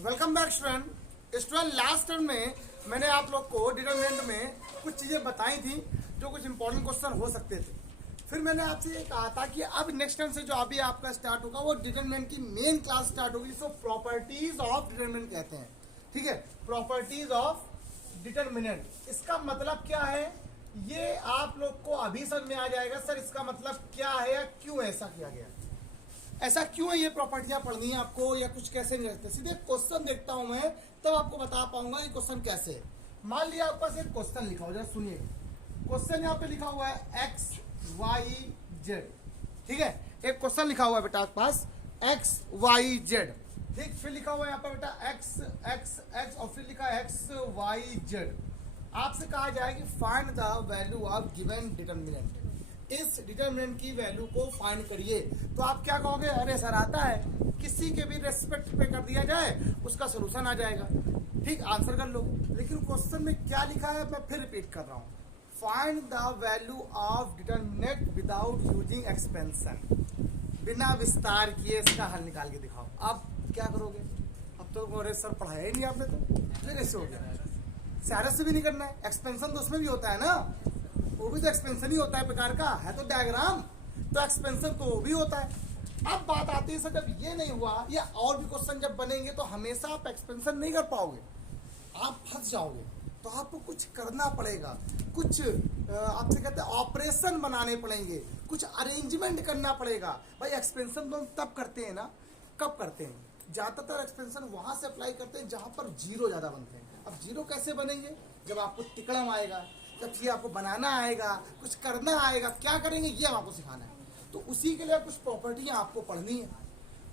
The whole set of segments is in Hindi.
Welcome back student last term में मैंने आप लोग को डिटरमिनेंट में कुछ चीजें बताई थी जो कुछ इंपॉर्टेंट क्वेश्चन हो सकते थे। फिर मैंने आपसे ये कहा था कि अब नेक्स्ट टर्म से जो अभी आपका स्टार्ट होगा वो डिटरमिनेंट की मेन क्लास स्टार्ट होगी, जिसको प्रॉपर्टीज ऑफ डिटरमिनेंट कहते हैं। ठीक है, प्रॉपर्टीज ऑफ डिटरमिनेंट। इसका मतलब क्या है ये आप लोग को अभी समझ में आ जाएगा। सर इसका मतलब क्या है या क्यों ऐसा किया गया, ऐसा क्यों है, ये प्रॉपर्टियां पढ़नी है आपको या कुछ कैसे नहीं रखते। सीधे क्वेश्चन देखता हूं मैं तब आपको बता पाऊंगा ये क्वेश्चन कैसे है। मान लिया आपके पास एक क्वेश्चन लिखा हो, जरा सुनिए। क्वेश्चन यहाँ पे लिखा हुआ है एक्स वाई जेड। ठीक है, एक क्वेश्चन लिखा हुआ है बेटा आपके पास एक्स वाई जेड। ठीक, फिर लिखा हुआ है यहाँ पे बेटा एक्स एक्स एक्स और फिर लिखा है एक्स वाई जेड। आपसे कहा जाए कि find the value of given determinant, इस डिटरमिनेंट की वैल्यू को फाइंड करिए। तो आप क्या कहोगे, अरे सर आता है, किसी के भी रेस्पेक्ट पे कर दिया जाए उसका सोल्यूशन आ जाएगा। ठीक, आंसर कर लो। लेकिन क्वेश्चन में क्या लिखा है मैं फिर रिपीट कर रहा हूं, find the value of determinant without using expansion. बिना विस्तार किए इसका हल निकाल के दिखाओ। अब क्या करोगे, अब तो अरे सर पढ़ाया ही नहीं आपने, तो कैसे हो गया। सारे से भी नहीं करना है, एक्सपेंशन तो उसमें भी होता है ना, वो भी तो एक्सपेंशन ही होता है प्रकार का है, तो डायग्राम तो एक्सपेंशन तो वो भी होता है। अब बात आती है सर जब ये नहीं हुआ या और भी क्वेश्चन जब बनेंगे तो हमेशा आप एक्सपेंशन नहीं कर पाओगे, आप फंस जाओगे। तो आपको कुछ करना पड़ेगा, कुछ आपसे कहते हैं ऑपरेशन बनाने पड़ेंगे, कुछ अरेंजमेंट करना पड़ेगा। भाई एक्सपेंशन तो हम तब करते हैं ना, कब करते हैं, ज्यादातर एक्सपेंशन वहां से अप्लाई करते हैं जहां पर जीरो ज्यादा बनते हैं। अब जीरो कैसे बनेंगे, जब आपको तिकड़म आएगा, जब ये आपको बनाना आएगा, कुछ करना आएगा, क्या करेंगे ये आपको सिखाना है। तो उसी के लिए कुछ प्रॉपर्टियां आपको पढ़नी है,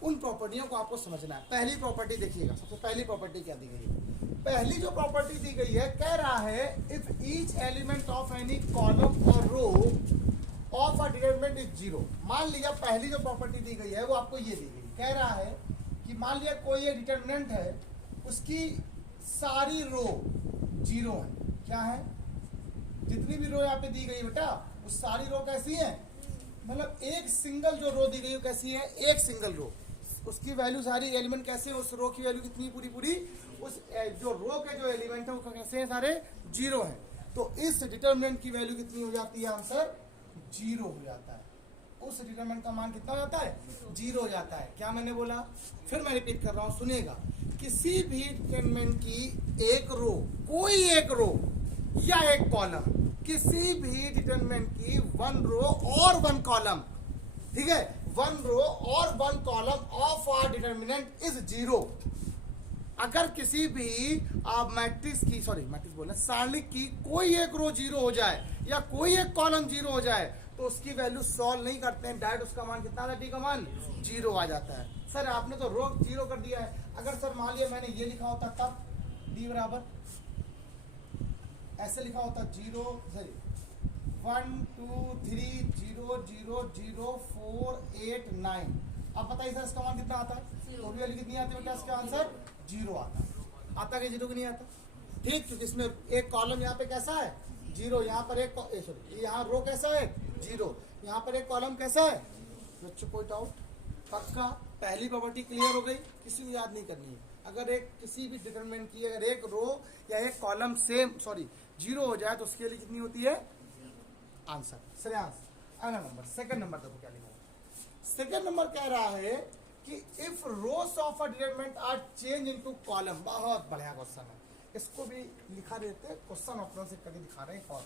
उन प्रॉपर्टियों को आपको समझना है। पहली प्रॉपर्टी देखिएगा, सबसे पहली प्रॉपर्टी क्या दी गई है। पहली जो प्रॉपर्टी दी गई है, कह रहा है if each element of any column और row of a determinant is zero. मान लिया पहली जो प्रॉपर्टी दी गई है वो आपको ये दी गई, कह रहा है कि मान लिया कोई एक डिटरमिनेंट है, उसकी सारी रो जीरो है। क्या है, जितनी भी रो यहाँ पे दी गई बेटा वो सारी रो कैसी है, मतलब एक सिंगल जो रो दी गई वो कैसी है, एक सिंगल रो, उसकी वैल्यू सारी एलिमेंट कैसे है, उस रो की वैल्यू कितनी पूरी पूरी, उस जो रो के जो एलिमेंट है वो कैसे हैं, सारे जीरो हैं। तो इस डिटरमिनेंट की वैल्यू कितनी हो जाती है, आंसर जीरो हो जाता है। उस डिटरमिनेंट का मान कितना हो जाता है, जीरो हो जाता है। क्या मैंने बोला, फिर मैं रिपीट कर रहा हूं, सुनिएगा। किसी भी डिटरमिनेंट की एक रो, कोई एक रो या एक कॉलम, किसी भी डिटरमिनेंट की वन रो और वन कॉलम, ठीक है, वन रो और one column of are determinant is zero. अगर किसी भी मैट्रिक्स की मैट्रिक्स बोलना सारणी की कोई एक रो जीरो हो जाए या कोई एक कॉलम जीरो हो जाए तो उसकी वैल्यू सॉल्व नहीं करते हैं, डायरेक्ट उसका मान कितना आता है, डी का मान जीरो आ जाता है। सर आपने तो रो जीरो कर दिया है, अगर सर मान लिया मैंने ये लिखा होता तब डी बराबर ऐसे लिखा होता जीरो, सॉरी 1 2 3 0 0 0 4 8 9। अब बताइए सर इसका मान कितना आता है, तो वैल्यू कितनी आती है बेटा, इसका आंसर जीरो आता कि जीरो की नहीं आता। ठीक, क्योंकि इसमें एक कॉलम यहाँ पे कैसा है, जीरो, यहाँ पर एक सॉरी यहाँ रो कैसा है, जीरो, यहाँ पर एक कॉलम कैसा है। बच्चों कोई डाउट, पक्का पहली प्रॉपर्टी क्लियर हो गई, किसी को याद नहीं करनी है। अगर एक किसी भी डिटरमिनेंट की अगर एक रो या एक कॉलम सेम जीरो हो जाए तो उसके लिए कितनी होती है, आंसर श्रेयांश। अगला नंबर, सेकंड नंबर देखो क्या लिखा है। सेकंड नंबर कह रहा है कि if rows of a determinant are change into column. बहुत बढ़िया क्वेश्चन है, इसको भी लिखा देते, क्वेश्चन ऑप्शन से करके दिखा रहे हैं। और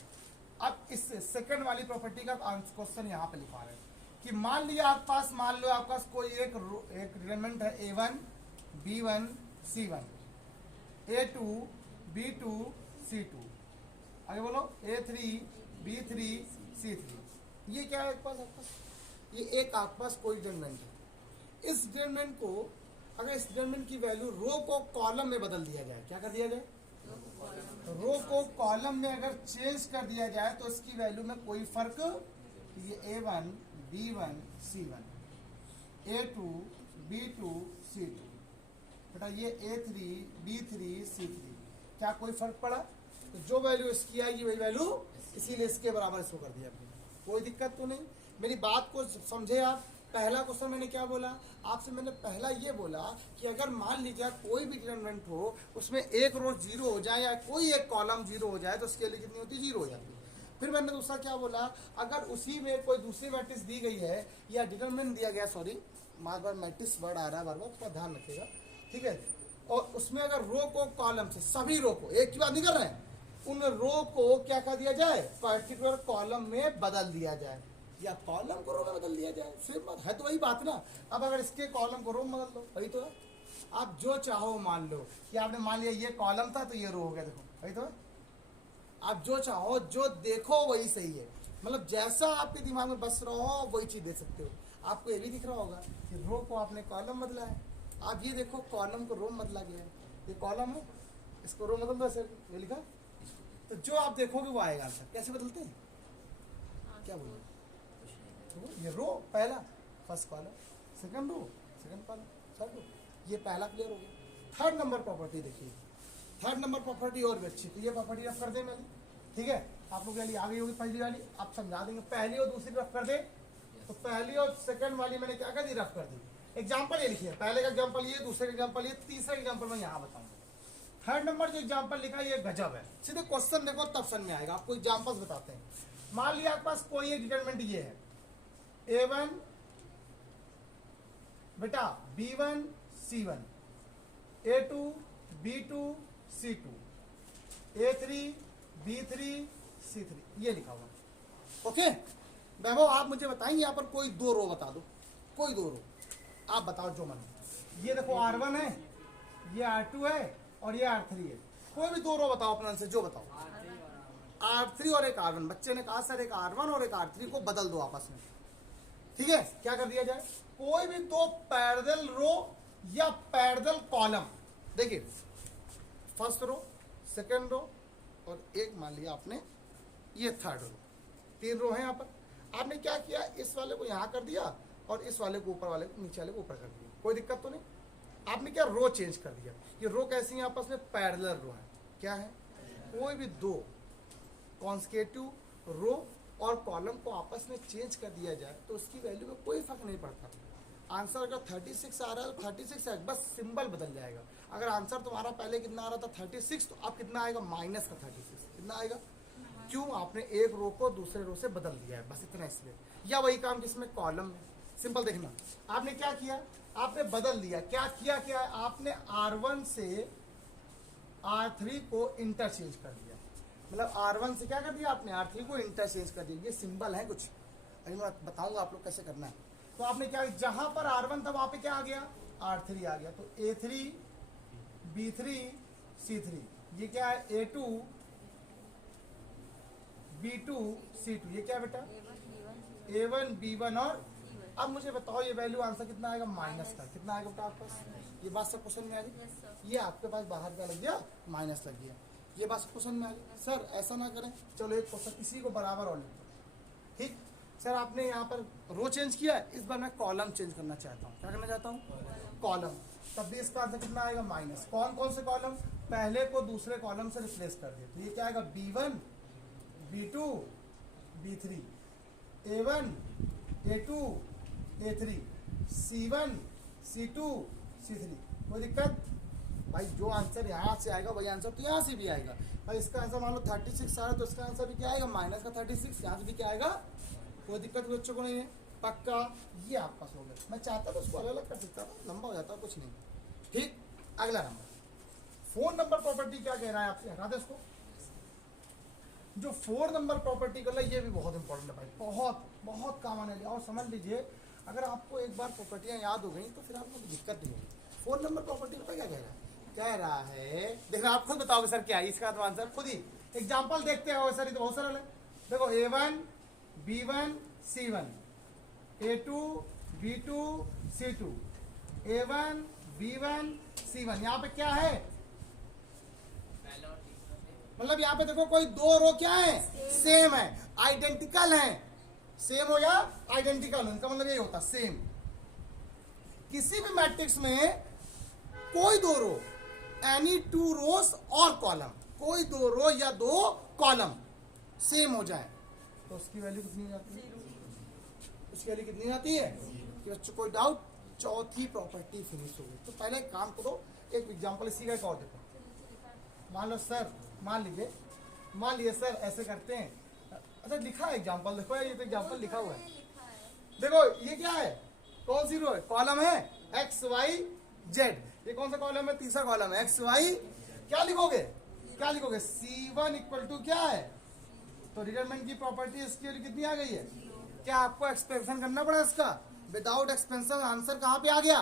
अब इस सेकंड वाली प्रॉपर्टी का क्वेश्चन यहाँ पे लिखा रहे हैं कि मान लिया आपके पास, मान लो आपके पास कोई एक डिटरमिनेंट है A1 B1 C1, A2 B2 C2, आगे बोलो A3 B3 C3। ये क्या है आपके पास, ये एक आपके पास कोई डिटरमिनेंट है। इस डिटरमिनेंट को अगर इस डिटरमिनेंट की वैल्यू रो को कॉलम में बदल दिया जाए, क्या कर दिया जाए, रो को कॉलम में अगर चेंज कर दिया जाए तो इसकी वैल्यू में कोई फर्क, ये A1 B1 C1 A2 B2 C2, बेटा ये A3 B3 C3, क्या कोई फर्क पड़ा, तो जो वैल्यू इसकी आएगी वही वैल्यू, इसीलिए इसके बराबर इसको कर दिया। कोई दिक्कत तो नहीं, मेरी बात को समझे आप। पहला क्वेश्चन मैंने क्या बोला आपसे, मैंने पहला ये बोला कि अगर मान लीजिए कोई भी डिटरमिनेंट हो उसमें एक रो जीरो हो जाए या कोई एक कॉलम जीरो हो जाए तो उसके लिए कितनी होती है, जीरो हो जाती है। फिर मैंने दूसरा क्या बोला, अगर उसी में कोई दूसरी मैट्रिक्स दी गई है या डिटरमिनेंट दिया गया, सॉरी बार बार मैट्रिक्स वर्ड आ रहा है बार बार, उसका ध्यान रखिएगा, ठीक है। और उसमें अगर रो को कॉलम से, सभी रो को, एक की बात नहीं कर रहे हैं, उन रो को क्या कर दिया जाए, पर्टिकुलर कॉलम में बदल दिया जाए या कॉलम को रो में बदल दिया जाए, सिर्फ बात है तो वही बात ना। अब अगर इसके कॉलम को रो में बदल दो, वही तो है। आप जो चाहो मान लो कि आपने मान लिया ये कॉलम था तो ये रो हो गया, देखो वही तो है। आप जो चाहो, जो देखो वही सही है, मतलब जैसा आपके दिमाग में बस रहा हो वही चीज दे सकते हो। आपको ये भी दिख रहा होगा कि रो को आपने कॉलम बदला है, आप ये देखो कॉलम को रो में बदला गया है, ये कॉलम है इसको रो बदल दो, ऐसे ये लिखा, तो जो आप देखोगे वो आएगा आंसर। कैसे बदलते हैं, क्या बोलो, तो ये रो पहला first column, second row second column, third row, ये पहला क्लियर हो गया। थर्ड नंबर प्रॉपर्टी देखिए, थर्ड नंबर प्रॉपर्टी और भी अच्छी, तो ये प्रॉपर्टी रफ कर दे मैंने, ठीक है, आप लोग के लिए आ गई होगी पहली वाली, आप समझा देंगे। पहली और दूसरी रफ कर दे, तो पहली और सेकंड वाली मैंने क्या कर दी, रफ कर दी। एग्जाम्पल ये लिखिए, पहले का एग्जाम्पल ये, दूसरे का एग्जाम्पल ये, तीसरा एग्जाम्पल मैं यहाँ बताऊंगा। थर्ड नंबर जो एग्जाम्पल लिखा ये गजब है, सीधे क्वेश्चन देखो तब समझ में आएगा। आपको एग्जाम्पल्स बताते हैं। मान लिया आपके पास कोई एक डिटरमिनेंट ये है, A1 बेटा B1 C1, A2 B2 C2, A3 B3 C3, ये लिखा हुआ। ओके वैभव, आप मुझे बताएंगे यहाँ पर कोई दो रो बता दो, कोई दो रो आप बताओ जो मन हो। ये देखो R1 है, ये R2 है और ये R3 है। कोई भी दो रो बताओ अपने से, जो बताओ। R3 और एक R1, बच्चे ने कहा सर एक R1 और एक R3 को बदल दो आपस में, ठीक है। क्या कर दिया जाए, कोई भी दो पैरेलल रो या पैरेलल कॉलम, देखिए फर्स्ट रो सेकंड रो और एक मान लिया आपने ये थर्ड रो, तीन रो है यहाँ पर। आपने क्या किया, इस वाले को यहाँ कर दिया और इस वाले को ऊपर वाले को, नीचे वाले को ऊपर कर दिया, कोई दिक्कत तो नहीं। आपने क्या, रो चेंज कर दिया। ये रो कैसी है, आपस में पैरेलल रो है। क्या है, कोई भी दो कॉन्सेक्यूटिव रो और कॉलम को आपस में चेंज कर दिया जाए तो उसकी वैल्यू में कोई फर्क नहीं पड़ता। आंसर अगर 36 आ रहा है तो 36 है, बस सिंबल बदल जाएगा। अगर आंसर तुम्हारा पहले कितना आ रहा था 36, तो अब कितना आएगा, माइनस का 36। कितना आएगा, क्यों, आपने एक रो को दूसरे रो से बदल दिया है, बस इतना इसलिए। या वही काम जिसमें कॉलम में, सिंपल देखना, आपने क्या किया, आपने बदल दिया। क्या किया, क्या आपने R1 से R3 को इंटरचेंज कर दिया, मतलब R1 से क्या कर दिया आपने, R3 को इंटरचेंज कर दिया। ये सिंबल है कुछ, अभी मैं बताऊंगा आप लोग कैसे करना है। तो आपने क्या, जहां पर R1 था वहां पे क्या आ गया, R3 आ गया, तो A3 B3 C3, ये क्या है A2 B2 C2, ये क्या है बेटा A1 B1 और। अब मुझे बताओ ये वैल्यू आंसर कितना आएगा, माइनस का। कितना आएगा बेटा आपके पास, ये बात सब क्वेश्चन में आ गई। ये आपके पास बाहर का लग गया, माइनस लग गया, ये बात क्वेश्चन में आ गई। सर ऐसा ना करें, चलो एक क्वेश्चन इसी को बराबर और लिखते हैं, ठीक। सर आपने यहाँ पर रो चेंज किया, इस बार मैं कॉलम चेंज करना चाहता हूँ। क्या करना चाहता हूँ, कॉलम। तब भी इसका आंसर कितना आएगा, माइनस। कौन कौन से कॉलम, पहले को दूसरे कॉलम से रिप्लेस कर दिया, तो ये क्या आएगा, B1 B2 B3, A1 A2 A3, C1 C2 C3। कोई दिक्कत भाई, जो आंसर यहाँ से आएगा वही आंसर तो यहाँ से भी आएगा। भाई इसका आंसर मान लो 36 आ रहा है तो इसका आंसर भी क्या आएगा, माइनस का 36, यहाँ से भी क्या आएगा। कोई दिक्कत बच्चों को नहीं है, पक्का। ये आपका हो गया। मैं चाहता था उसको अलग अलग कर सकता था, लंबा हो जाता, कुछ नहीं, ठीक। अगला नंबर, फोर नंबर प्रॉपर्टी क्या कह रहा है आपसे, हटा दे इसको। जो 4 नंबर प्रॉपर्टी कर, ये भी बहुत इंपॉर्टेंट है भाई, बहुत बहुत काम आने लगा। और समझ लीजिए, अगर आपको एक बार प्रॉपर्टियां याद हो गई तो फिर आपको दिक्कत नहीं होगी। 4 नंबर प्रॉपर्टी पता क्या कह रहा है, देखना आप खुद बताओगे सर क्या है इसका, तो आंसर खुद ही एग्जाम्पल देखते हो सर, ये तो बहुत सरल है। देखो A1 B1 C1, A2 B2 C2, A1 B1 C1, यहाँ पे क्या है, मतलब यहाँ पे देखो कोई दो रो क्या है, सेम है, आइडेंटिकल है। सेम हो या आइडेंटिकल हो, इनका मतलब यही होता सेम। किसी भी मैट्रिक्स में कोई दो रो, एनी 2 रोज और कॉलम, कोई दो रो या 2 कॉलम सेम हो जाए तो उसकी वैल्यू कितनी हो जाती है, उसकी वैल्यू कितनी आती है, कि बच्चों कोई डाउट? चौथी प्रॉपर्टी फिनिश हो गई। तो पहले एक काम करो, एक एग्जाम्पल इसी का एक और देखो। मान लो सर, मान लीजिए सर ऐसे करते हैं। अच्छा लिखा है एग्जाम्पल, देखो ये तो एग्जाम्पल लिखा हुआ है। देखो ये क्या है, कौन सी रो है? कॉलम है एक्स वाई जेड। ये कौन सा कॉलम है? तीसरा कॉलम है एक्स वाई। क्या लिखोगे? C1 इक्वल टू क्या है? तो डिटरमिनेंट की प्रॉपर्टी इसकी वाली कितनी आ गई है? क्या आपको एक्सपेंशन करना पड़ा इसका? विदाउट एक्सपेंशन आंसर कहाँ पे आ गया?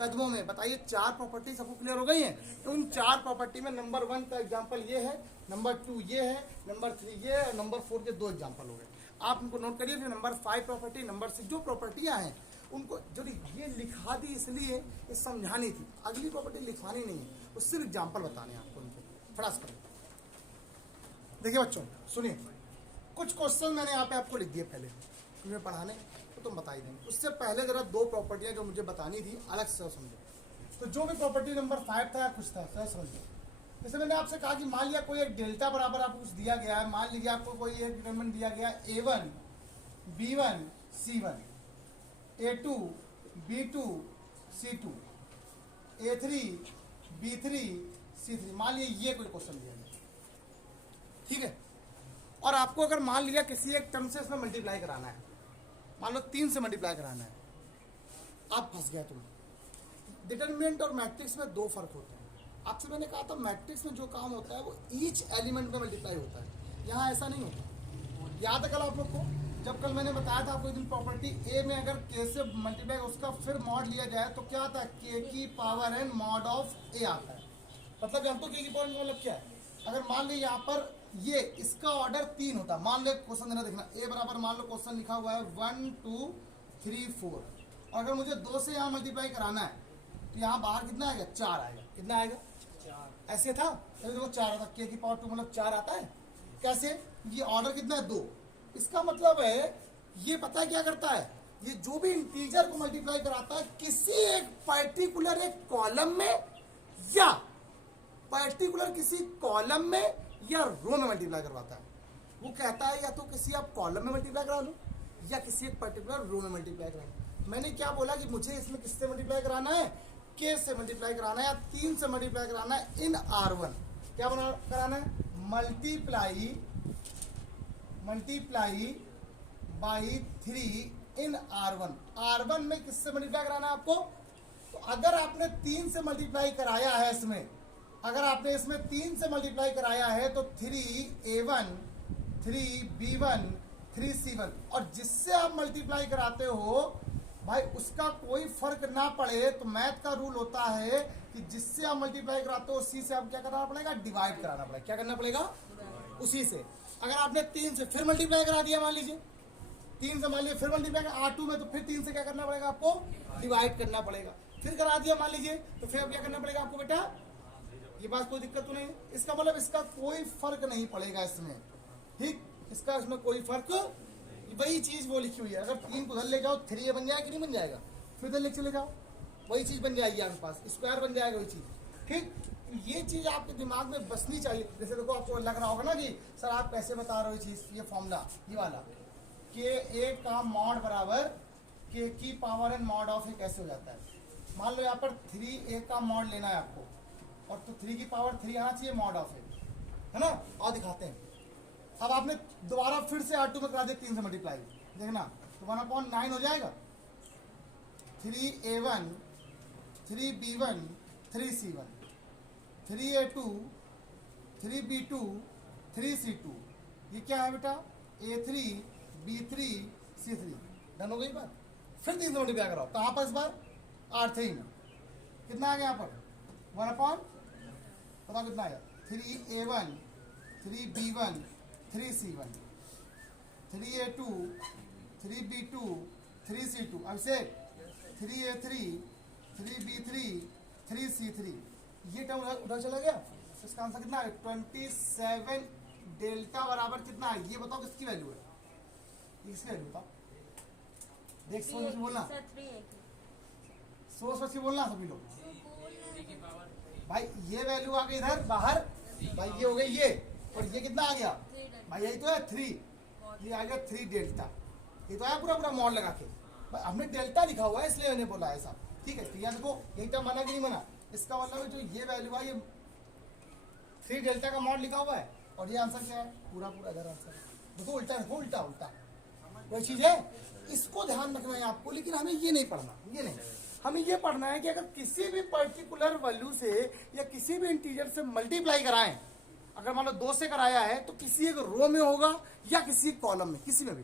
कदमों में। बताइए, चार प्रॉपर्टी सबको क्लियर हो गई है? तो उन चार प्रॉपर्टी में नंबर 1 का एग्जांपल ये है, नंबर 2 ये है, नंबर 3 ये है, और नंबर 4 के 2 एग्जांपल हो गए। आप उनको नोट करिए। फिर नंबर 5 प्रॉपर्टी, नंबर 6 जो प्रॉपर्टियां हैं उनको जो ये लिखा दी इसलिए ये समझानी थी, अगली प्रॉपर्टी लिखवानी नहीं है, वो सिर्फ एग्जाम्पल बताने हैं आपको उनके। फटास करो। देखिए बच्चों सुनिए, कुछ क्वेश्चन मैंने यहाँ पे आपको लिख दिए पहले, तुम्हें पढ़ाने तो तुम बता ही देंगे। उससे पहले जरा 2 प्रॉपर्टियां जो मुझे बतानी थी अलग से समझो। तो जो भी प्रॉपर्टी नंबर 5 था कुछ था, समझो। जैसे मैंने आपसे कहा कि मान लिया कोई एक डेल्टा बराबर आपको कुछ दिया गया है। मान लीजिए आपको कोई एक डिटरमिनेंट दिया गया है A1 B1 C1, A2 B2 C2, A3 B3 C3। मान लिया ये कोई क्वेश्चन दिया गया, ठीक है। और आपको अगर मान लिया किसी एक टर्म से इसमें मल्टीप्लाई कराना है, मान लो 3 से मल्टीप्लाई कराना है, आप फंस गए। तुम डिटरमिनेंट और मैट्रिक्स में 2 फर्क होते हैं। आपसे मैंने कहा था मैट्रिक्स में जो काम होता है वो ईच एलिमेंट में मल्टीप्लाई होता है, यहाँ ऐसा नहीं होता। याद है कल आप लोग को, जब कल मैंने बताया था आपको दिन प्रॉपर्टी ए में अगर के से मल्टीप्लाई उसका फिर मॉड लिया जाए तो क्या आता है? के की पावर एन मॉड ऑफ ए आता है। मतलब जानते हो के की पावर एन मतलब क्या है? अगर मान लीजिए यहाँ पर ये इसका ऑर्डर 3 होता, मान लो क्वेश्चन देना, देखना ए बराबर मान लो क्वेश्चन लिखा हुआ है 1 2 3 4, और अगर मुझे 2 से यहाँ मल्टीप्लाई कराना है तो यहाँ बाहर कितना आएगा? 4 आएगा। कितना आएगा? 4। ऐसे था, देखो 4 आता, के की पावर 2 मतलब 4 आता है। कैसे? ये ऑर्डर कितना है? 2। इसका मतलब है ये पता है क्या करता है? ये जो भी इंटीजर को मल्टीप्लाई कराता है किसी एक पर्टिकुलर एक कॉलम में या पर्टिकुलर किसी कॉलम में या रो में मल्टीप्लाई करवाता है। वो कहता है या तो किसी आप कॉलम में मल्टीप्लाई करा लो या किसी एक पर्टिकुलर रो में मल्टीप्लाई करा लो। मैंने क्या बोला कि मुझे इसमें किससे मल्टीप्लाई कराना है? के से मल्टीप्लाई कराना है या 3 से मल्टीप्लाई कराना है इन R1। क्या कराना है? Multiply by 3 in R1। R1 में किससे मल्टीप्लाई कराना है आपको? तो अगर आपने 3 से मल्टीप्लाई कराया है इसमें, अगर आपने इसमें 3 से मल्टीप्लाई कराया है तो 3A1 3B1 3C1, और जिससे आप मल्टीप्लाई कराते हो भाई उसका कोई फर्क ना पड़े। तो मैथ का रूल होता है कि जिससे आप मल्टीप्लाई कराते हो उसी से आप क्या करना पड़ेगा? डिवाइड कराना पड़ेगा। क्या करना पड़ेगा? उसी से। अगर आपने 3 से फिर मल्टीप्लाई करा दिया, मान लीजिए 3 से मान लीजिए फिर मल्टीप्लाई R2 में, तो फिर 3 से क्या करना पड़ेगा? आपको डिवाइड करना पड़ेगा। फिर करा दिया मान लीजिए, तो फिर क्या करना पड़ेगा आपको? बेटा ये बात कोई दिक्कत तो नहीं। इसका मतलब इसका कोई फर्क नहीं पड़ेगा इसमें, ठीक। इसका इसमें कोई फर्क, वही चीज वो लिखी हुई है। अगर 3 को उधर ले जाओ 3A बन जाएगा कि नहीं बन जाएगा? फिर उधर ले चले जाओ वही चीज बन जाएगी आपके पास, स्क्वायर बन जाएगा वही चीज, ठीक। ये चीज आपके दिमाग में बसनी चाहिए। जैसे देखो आपको लग रहा होगा ना कि सर आप कैसे बता रहे हो ये चीज, ये फॉर्मूला ये वाला के ए का मॉड बराबर के की पावर एन मॉड ऑफ ए कैसे हो जाता है? मान लो यहाँ पर 3A का मॉड लेना है आपको, और तो 3 की पावर 3 आना चाहिए मॉड ऑफ ए, है ना। और दिखाते हैं। अब आपने दोबारा फिर से R2 में करा दिया 3 से मल्टीप्लाई, देखना तो 1/9 हो जाएगा। 3A1 3B1 3C1, 3A2 3B2 3C2। ये क्या है बेटा? A3 B3 C3। डन हो गई बात। फिर 3 से मल्टीप्लाई कराओ, कहाँ पर इस बार? R3 में। कितना आ गया यहाँ पर? 1/, बताओ कितना आया? 3A1 3B1 3C1, 3A2 3B2 3C2। अब से 3A3 3B3 3C3। ये टर्म उधर चला गया। इसका आंसर कितना है? 27 डेल्टा बराबर कितना है? ये बताओ किसकी वैल्यू है? इसकी वैल्यू बताओ। देख सोच समझ बोलना, सोच के बोलना सभी लोग। भाई ये वैल्यू आ गई इधर बाहर, भाई ये हो गई ये, और ये कितना आ गया भाई? यही तो है 3, ये आ गया 3 डेल्टा। ये तो आया पूरा पूरा मॉड लगा के, हमने डेल्टा लिखा हुआ है इसलिए मैंने बोला ऐसा, ठीक है। तो यहाँ देखो यही टर्म माना कि नहीं माना, इसका मतलब है जो ये वैल्यू है ये 3 डेल्टा का मॉड लिखा हुआ है, और ये आंसर क्या है, पूरा पूरा इधर आंसर देखो, उल्टा देखो, उल्टा उल्टा कोई चीज है, इसको ध्यान रखना है आपको। लेकिन हमें ये नहीं पढ़ना, ये नहीं, हमें ये पढ़ना है कि अगर किसी भी पर्टिकुलर वैल्यू से या किसी भी इंटीजर से मल्टीप्लाई कराएं, अगर मान लो 2 से कराया है तो किसी एक रो में होगा या किसी एक कॉलम में, किसी में भी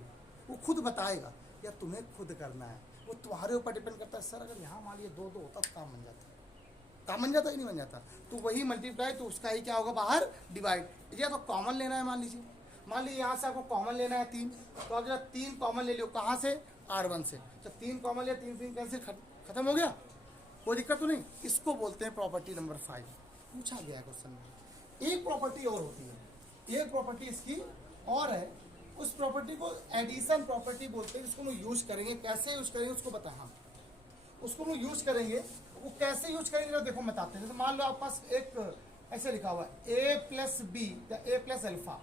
वो खुद बताएगा या तुम्हें खुद करना है, वो तुम्हारे ऊपर डिपेंड करता है। सर अगर यहाँ मान लिया 2 2 होता तो काम बन जाता, काम बन जाता ही नहीं बन जाता, तो वही मल्टीप्लाई, तो उसका ही क्या होगा बाहर डिवाइड। या तो कॉमन लेना है, मान लीजिए यहाँ से आपको कॉमन लेना है 3, तो अगर 3 कॉमन ले लो, कहाँ से, R1 से, तो 3 कॉमन लिया, 3 3 कैंसिल, खत्म हो गया, कोई दिक्कत तो नहीं। इसको बोलते हैं प्रॉपर्टी नंबर 5, पूछा गया क्वेश्चन में। एक प्रॉपर्टी और होती है, एक प्रॉपर्टी इसकी और है, उस प्रॉपर्टी को एडिशन प्रॉपर्टी बोलते हैं, जिसको हम यूज करेंगे, कैसे यूज करेंगे उसको बता, हम उसको हम यूज करेंगे, वो कैसे यूज करेंगे तो देखो बताते हैं। जैसे मान लो आपके पास एक ऐसे लिखा हुआ है A प्लस बी या A plus alpha,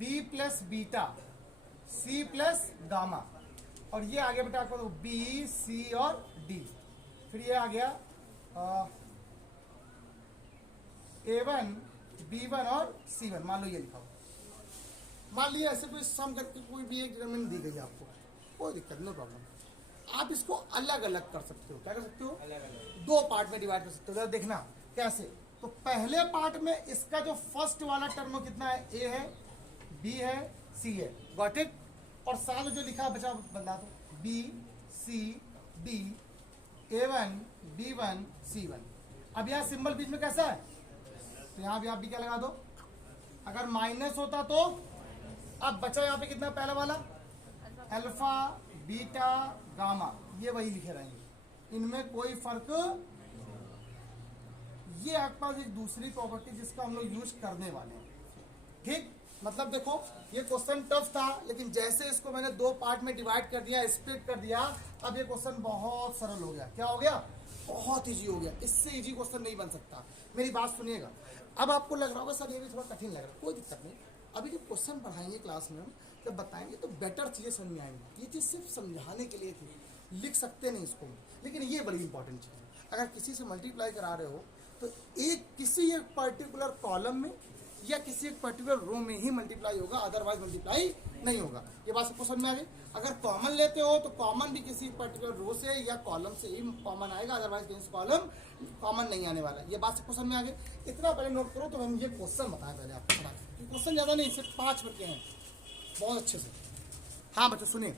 B plus beta, C plus gamma, और ये आ गया बेटा आपको B C और D, फिर ये आ गया A1 B1 और C1, मान लो ये लिखा हुआ, मान लिया ऐसे कोई सम करके कोई भी एक डिटरमिनेंट दी गई आपको, कोई दिक्कत नो प्रॉब्लम। आप इसको अलग अलग कर सकते हो, क्या कर सकते हो, अलग अलग 2 पार्ट में डिवाइड कर सकते हो। देखना कैसे, तो पहले पार्ट में इसका जो फर्स्ट वाला टर्म कितना है, A है, B है, C है, गॉट इट। और साथ में जो लिखा बचा बता दो, B C D A1 B1 C1। अब यहाँ सिंबल बीच में कैसा है, तो यहाँ भी आप भी क्या लगा दो, अगर माइनस होता तो, अब बचा यहाँ पे कितना पहला वाला, अल्फा बीटा गामा, ये वही लिखे रहेंगे, इनमें कोई फर्क। ये आपके पास एक दूसरी प्रॉपर्टी जिसका हम लोग यूज करने वाले हैं, ठीक। मतलब देखो ये क्वेश्चन टफ था, लेकिन जैसे इसको मैंने 2 पार्ट में डिवाइड कर दिया, स्प्लिट कर दिया, अब ये क्वेश्चन बहुत सरल हो गया। क्या हो गया, बहुत इजी हो गया, इससे इजी क्वेश्चन नहीं बन सकता। मेरी बात सुनिएगा, अब आपको लग रहा होगा सर ये भी थोड़ा कठिन लग रहा है, कोई दिक्कत नहीं, अभी जब क्वेश्चन पढ़ाएंगे क्लास में, जब बताएंगे तो बेटर चीज़ें समझ में आएंगी। ये चीज़ सिर्फ समझाने के लिए थी, लिख सकते नहीं इसको, लेकिन ये बड़ी इंपॉर्टेंट चीज़ है। अगर किसी से मल्टीप्लाई करा रहे हो तो किसी एक पर्टिकुलर कॉलम में या किसी एक पर्टिकुलर रो में ही मल्टीप्लाई होगा, अदरवाइज मल्टीप्लाई नहीं होगा। ये बात सबको समझ में आ गई। अगर कॉमन लेते हो तो कॉमन भी किसी पर्टिकुलर रो से या कॉलम से ही कॉमन आएगा, अदरवाइज कॉलम कॉमन नहीं आने वाला। ये बात सबको समझ में आ गई। इतना पहले नोट करो, तो हम ये क्वेश्चन बताएं पहले आपको, क्वेश्चन ज़्यादा नहीं, सिर्फ 5 मिनट के हैं, बहुत अच्छे से। हाँ बच्चों सुनिए,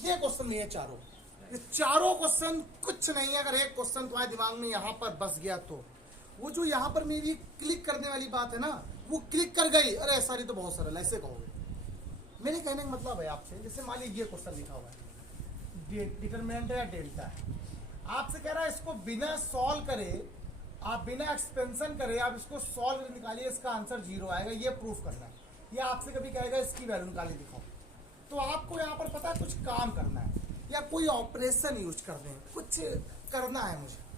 ये क्वेश्चन नहीं है चारों, ये चारों क्वेश्चन कुछ नहीं है। अगर एक क्वेश्चन तुम्हारे दिमाग में यहाँ पर बस गया तो वो जो यहाँ पर मेरी क्लिक करने वाली बात है ना, वो क्लिक कर गई, अरे सारी तो बहुत सरल, ऐसे कहोगे। मेरे कहने का मतलब है आपसे, जैसे मान लीजिए ये क्वेश्चन लिखा हुआ है, डिटरमिनेंट है या डेल्टा है, आपसे कह रहा है इसको बिना सॉल्व करे, आप बिना एक्सपेंशन करे आप इसको सॉल्व करके निकालिए, इसका आंसर 0 आएगा, ये प्रूफ करना है। या आपसे कभी कहेगा इसकी वैल्यू निकाली दिखाओ, तो आपको यहाँ पर पता है कुछ काम करना है या कोई ऑपरेशन यूज करने हैं, कुछ करना है मुझे।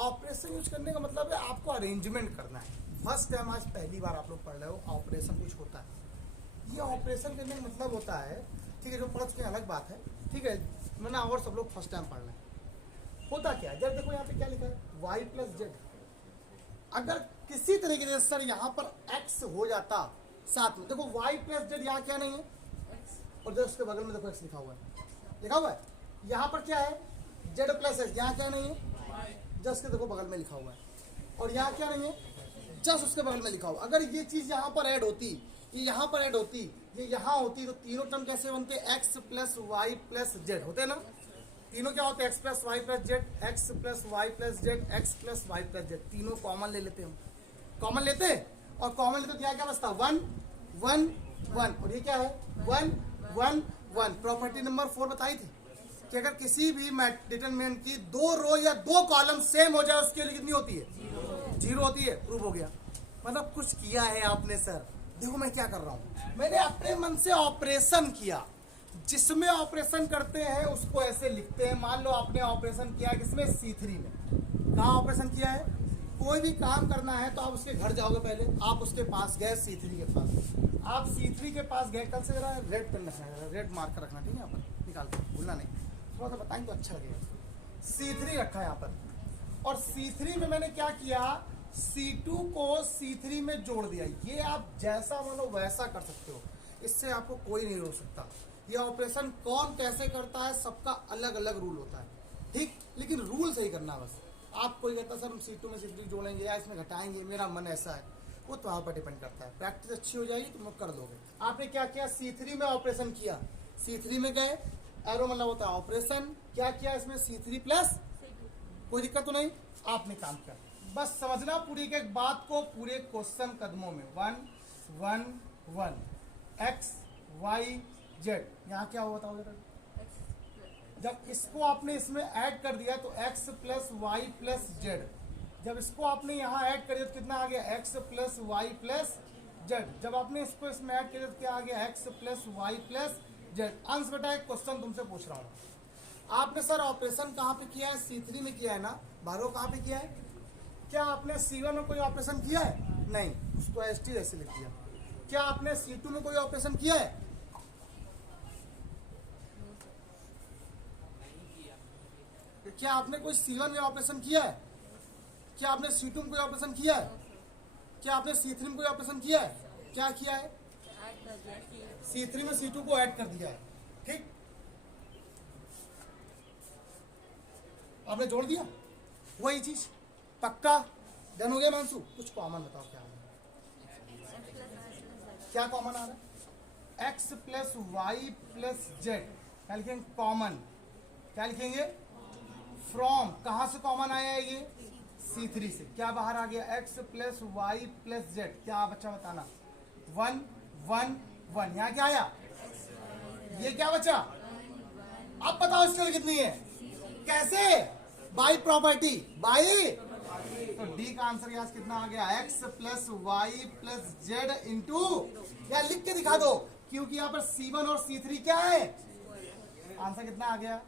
ऑपरेशन यूज करने का मतलब है आपको अरेंजमेंट करना है। फर्स्ट टाइम आज पहली बार आप लोग पढ़ रहे हो, ऑपरेशन कुछ होता है। ये ऑपरेशन करने का मतलब होता है, ठीक है, जो पढ़ चुके अलग बात है, ठीक है, वरना और सब लोग फर्स्ट टाइम पढ़ रहे हैं। होता क्या है, जब देखो यहाँ पे क्या लिखा है, y प्लस जेड। अगर किसी तरीके से सर यहाँ पर x हो जाता साथ में, देखो y प्लस जेड, यहाँ क्या नहीं है, और जब उसके बगल में देखो x लिखा हुआ है, लिखा हुआ है, यहाँ पर क्या है z प्लस x, यहाँ क्या नहीं है, जस्ट के देखो बगल में लिखा हुआ है, और यहाँ क्या नहीं है, जस्ट उसके बगल में लिखा हुआ। अगर ये चीज यहाँ पर ऐड होती, ये यहाँ पर ऐड होती, ये यहाँ होती, तो तीनों टर्म कैसे बनते, x plus Y plus Z होते ना। तीनों क्या होते हैं, x plus Y plus Z, x plus Y plus Z, x plus Y plus Z. तीनों कॉमन ले लेते हम, कॉमन लेते, और कॉमन लेते तो क्या क्या बचता, 1 1 1, और ये क्या है 1 1 1। प्रॉपर्टी नंबर 4 बताई थी कि अगर किसी भी डिटरमिनेंट की 2 रो या 2 कॉलम सेम हो जाए, उसके लिए कितनी होती है, 0 होती है। प्रूव हो गया। मतलब कुछ किया है आपने सर। देखो मैं क्या कर रहा हूँ, मैंने अपने मन से ऑपरेशन किया। जिसमें ऑपरेशन करते हैं उसको ऐसे लिखते हैं। मान लो आपने ऑपरेशन किया है किसमें, C3 में। कहाँ ऑपरेशन किया है, कोई भी काम करना है तो आप उसके घर जाओगे, पहले आप उसके पास गए C3 के पास, आप C3 के पास गए, कल से जरा रेड पेन रखना, रेड मार्कर रखना, ठीक है यहाँ पर निकाल के भूलना नहीं, थोड़ा सा बताएं तो अच्छा लगेगा। C3 रखा है यहाँ पर, और C3 में मैंने क्या किया, C2 को C3 में जोड़ दिया। ये आप जैसा मानो वैसा कर सकते हो, इससे आपको कोई नहीं रोक सकता। ये ऑपरेशन कौन कैसे करता है सबका अलग अलग रूल होता है, ठीक, लेकिन रूल सही करना बस। आप कोई कहता है सर हम C2 में C3 जोड़ेंगे या इसमें घटाएंगे, मेरा मन ऐसा है, वो तो आप पर डिपेंड करता है। प्रैक्टिस अच्छी हो जाएगी तुम लोग कर दोगे। आपने क्या किया, C3 में ऑपरेशन किया, C3 में गए, एरो मतलब होता है ऑपरेशन, क्या किया इसमें C3 प्लस, कोई दिक्कत तो नहीं, आपने काम किया। बस समझना पूरी के एक बात को, पूरे क्वेश्चन कदमों में 1 1 1 x y z, यहाँ क्या हुआ था, जब इसको आपने इसमें ऐड कर दिया तो x plus Y plus Z, जब इसको आपने यहाँ ऐड कर दिया तो कितना आ गया, x plus Y plus Z, जब आपने इसको इसमें ऐड कर दिया तो क्या आ गया, x plus Y plus Z. Ansh बेटा एक क्वेश्चन तुमसे पूछ रहा हूँ, आपने सर ऑपरेशन कहाँ पे किया है, C3 में किया है ना, बारो कहाँ पे किया है, क्या आपने C1 में कोई ऑपरेशन किया है, नहीं, उसको ST ऐसे लिख दिया। क्या आपने C2 में कोई ऑपरेशन किया है, क्या आपने कोई C1 में ऑपरेशन किया है, क्या आपने C2 में कोई ऑपरेशन किया है, क्या आपने C3 में कोई ऑपरेशन किया है, क्या किया है, C3 में C2 को ऐड कर दिया है, ठीक, आपने जोड़ दिया, वही चीज पक्का डन हो गया। मानसू कुछ कॉमन बताओ, क्या क्या कॉमन आ रहा है, x plus Y plus Z, क्या लिखेंगे कॉमन, क्या लिखेंगे फ्रॉम, कहां से कॉमन आया है ये, C3 से, क्या बाहर आ गया, x plus Y plus Z, क्या बच्चा बताना, 1 1 1, यहाँ क्या आया, ये क्या बचा, अब बताओ इसके लिए कितनी है, कैसे, बाई प्रॉपर्टी, बाई, तो डी का आंसर यहाँ कितना आ गया, x plus Y plus z into, या लिख के दिखा दो, क्योंकि यहाँ पर C1 और C3 क्या है, आंसर कितना आ गया,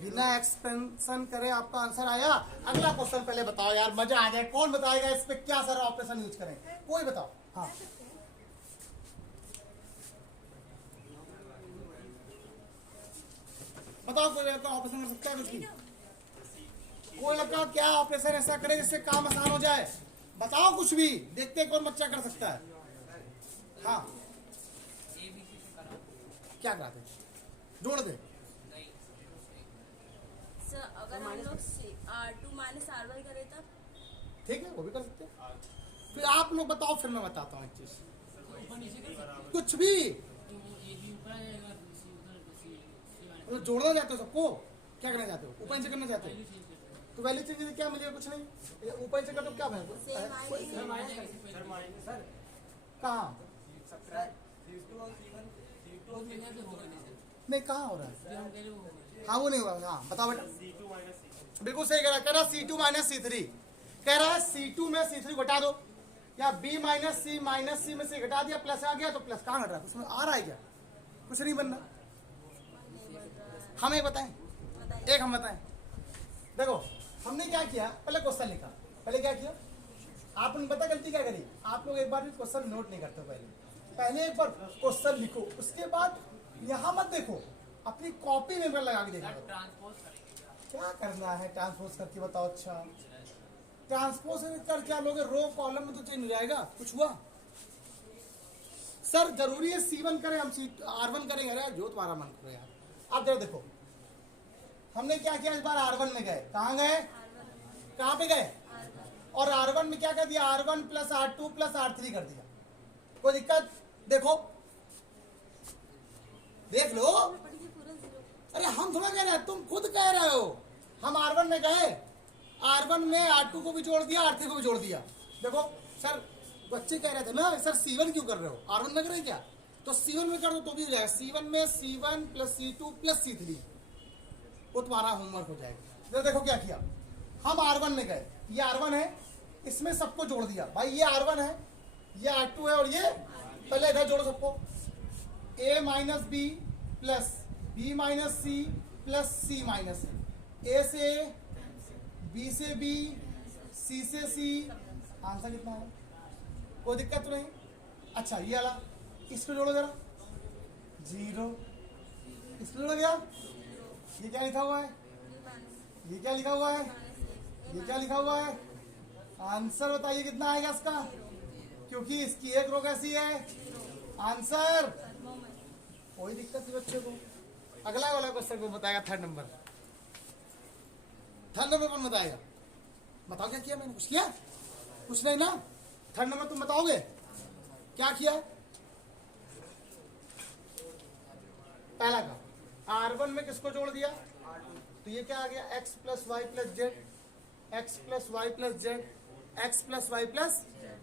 बिना एक्सपेंशन करे आपका आंसर आया। अगला क्वेश्चन पहले बताओ यार, मजा आ जाए, कौन बताएगा इस पे क्या सारा ऑपरेशन यूज करें, कोई बताओ, हाँ बताओ, कोई लड़का ऑपरेशन कर सकता है कुछ भी, कोई लड़का क्या ऑपरेशन ऐसा करे जिससे काम आसान हो जाए, बताओ कुछ भी, देखते हैं कौन बच्चा कर सकता है, हाँ क्या कराते, जोड़ दे, अगर हम लोग R2 माइनस R1 करें तब, ठीक है वो भी कर सकते हैं। फिर आप लोग बताओ, फिर मैं बताता हूँ एक चीज, कुछ भी तो जोड़ना चाहते हो सबको, क्या करना चाहते हो, ऊपर से करना चाहते हो, तो वैल्यू चेंज क्या मिलेगा, कुछ नहीं, ऊपर से कर दो क्या कहाँ नहीं, कहाँ हो रहा है, हाँ वो नहीं होगा, हाँ बताओ बेटा, बिल्कुल सही कह रहा C2 माइनस C3, कह रहा है C2 में C3 घटा दो, या B माइनस C में से घटा दिया, प्लस आ गया तो प्लस कहाँ घट रहा है, उसमें आ रहा है क्या, कुछ नहीं बनना, हम एक बताएं, एक हम बताएं, देखो हमने क्या किया, पहले क्वेश्चन लिखा, पहले क्या किया, आपने पता गलती क्या करी, आप लोग एक बार भी क्वेश्चन नोट नहीं करते, पहले एक बार क्वेश्चन लिखो, उसके बाद यहाँ मत देखो, अपनी कॉपी में लगा के देखो, क्या करना है ट्रांसपोज करके बताओ, अच्छा ट्रांसपोज कर क्या लोगे, रो कॉलम में तो चेंज हो जाएगा, कुछ हुआ सर, जरूरी है C1 करें हम R1 करेंगे, अरे जो तुम्हारा मन करो यार। अब जरा देखो हमने क्या किया, इस बार R1 में गए, कहाँ गए, कहाँ पे गए, और R1 में क्या कर दिया, R1 plus R2 plus R3 कर दिया, कोई दिक्कत, देखो देख लो, अरे हम थोड़ा कह रहे हैं, तुम खुद कह रहे हो, हम R1 में गए, R1 में R2 को भी जोड़ दिया, R3 को भी जोड़ दिया, देखो सर बच्चे कह रहे थे ना सर C1 क्यों कर रहे हो, R1 में कर रहे क्या, तो C1 में कर दो तो भी हो जाएगा, C1 में C1 plus C2 plus C3, वो तुम्हारा होमवर्क हो जाएगा। तो देखो क्या किया, हम R1 में गए, ये R1 है, इसमें सबको जोड़ दिया, भाई ये R1 है, ये R2 है, और ये पहले इधर जोड़ो सबको, A minus B plus B minus C plus C minus A से A, B से B, C से C, आंसर कितना है, कोई दिक्कत तो नहीं, अच्छा ये वाला इसको जोड़ो जरा, 0 स्प्लिट हो गया। ये क्या लिखा हुआ है, ये क्या लिखा हुआ है, ये क्या लिखा हुआ है, आंसर बताइए कितना आएगा इसका, क्योंकि इसकी एक रो कैसी है, आंसर। कोई दिक्कत नहीं बच्चे को। अगला वाला क्वेश्चन को बताएगा थर्ड नंबर कौन बताएगा, बताओ क्या किया मैंने, कुछ किया, कुछ नहीं ना। थर्ड नंबर तुम बताओगे क्या किया। पहला का R1 में किसको जोड़ दिया, तो ये क्या आ गया, x plus Y plus Z, x plus Y plus Z, x plus Y plus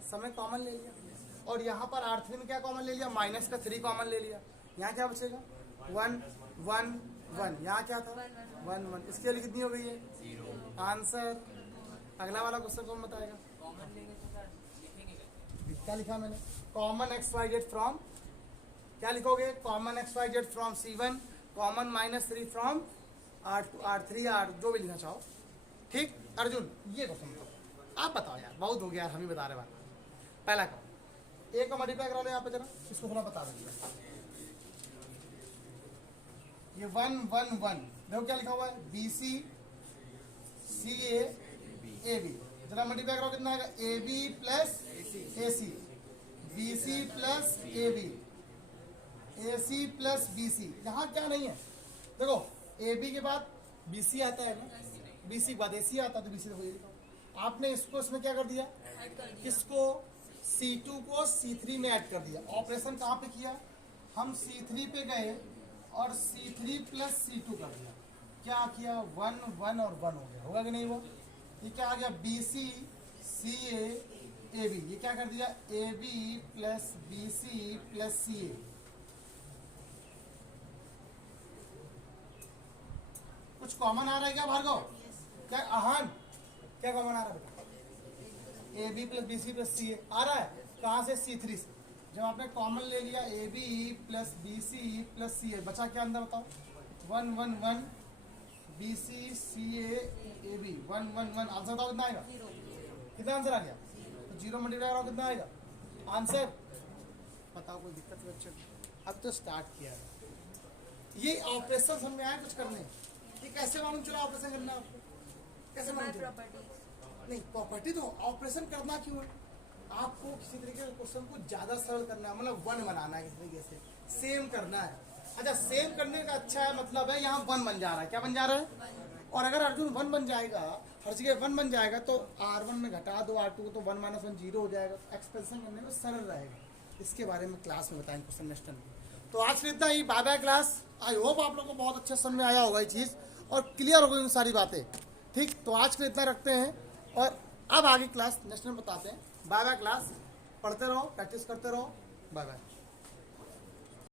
समय कॉमन ले लिया, और यहाँ पर R3 में क्या कॉमन ले लिया, माइनस का 3 कॉमन ले लिया। यहाँ क्या बचेगा, 1 1 1, यहाँ क्या था 1 1, इसके लिए कितनी हो गई है, आंसर। अगला वाला क्वेश्चन कौन बताएगा, क्या लिखा मैंने, common x y z from, क्या लिखोगे, common x y z from C1, common -3 from R2 R3 R, जो भी लिखना चाहो। ठीक अर्जुन, ये क्वेश्चन बताओ, आप बताओ यार, बहुत हो गया यार, हम ही बता रहे बात। पहला कहो, ए का मल्टीप्लाई करा लो यहाँ पे जरा, इसको थोड़ा बता दीजिए। ये 1 1 1, देखो क्या लिखा हुआ है, BC CA AB, जरा मल्टीप्लाई करो कितना आएगा, AB plus AC, BC plus AB, AC plus BC। यहाँ क्या नहीं है, देखो AB के बाद BC आता है ना, BC के बाद AC आता है, तो BC देखो ये लिखा। आपने इसको इसमें क्या कर दिया, किसको, C2 को C3 में ऐड कर दिया। ऑपरेशन कहाँ पे किया, हम C3 पे गए और C3 प्लस C2 कर दिया, क्या किया, 1 1 और 1 हो गया, होगा कि नहीं वो। ये क्या आ गया, BC CA AB, ये क्या कर दिया, AB plus BC plus CA। कुछ कॉमन आ रहा है क्या भार्गव, क्या आहान, क्या कॉमन आ रहा है, AB plus BC plus CA आ रहा है, कहाँ से, C3 से। जब आपने कॉमन ले लिया AB plus BC plus CA, बचा क्या अंदर बताओ, 1 1 1, BC CA AB, 1 1 1, आंसर बताओ कितना आएगा, कितना आंसर आ गया, तो 0 मल्टीप्लाई करो कितना आएगा, आंसर। बताओ कोई दिक्कत है बच्चे को, अब तो स्टार्ट किया है। ये ऑपरेशन समझ में आया कुछ करने, ये कैसे मालूम चला ऑपरेशन करना है आपको, कैसे मालूम चला, नहीं प्रॉपर्टी तो ऑपरेशन करना क्यों है, आपको किसी तरीके से क्वेश्चन को ज्यादा सरल करना है, मतलब 1 बनाना है, किसी तरीके से सेम करना है। अच्छा, सेम करने का अच्छा है, मतलब है यहाँ 1 बन जा रहा है, क्या बन जा रहा है, और अगर अर्जुन 1 बन जाएगा, हर जगह 1 बन जाएगा, तो R1 में घटा दो R2 को, तो 1 - 1 0 हो जाएगा, एक्सपेंशन करने में सरल रहेगा। इसके बारे में क्लास में बताएंगे क्वेश्चन नेक्स्ट टाइम। तो आज के इतना ही, bye bye class. I hope आप लोग को बहुत अच्छे समझ में आया होगा ये चीज़, और क्लियर हो गई सारी बातें। ठीक, तो आज के लिए इतना रखते हैं, और अब आगे क्लास नेक्स्ट टाइम बताते हैं। बाय बाय क्लास, पढ़ते रहो, प्रैक्टिस करते रहो, बाय बाय।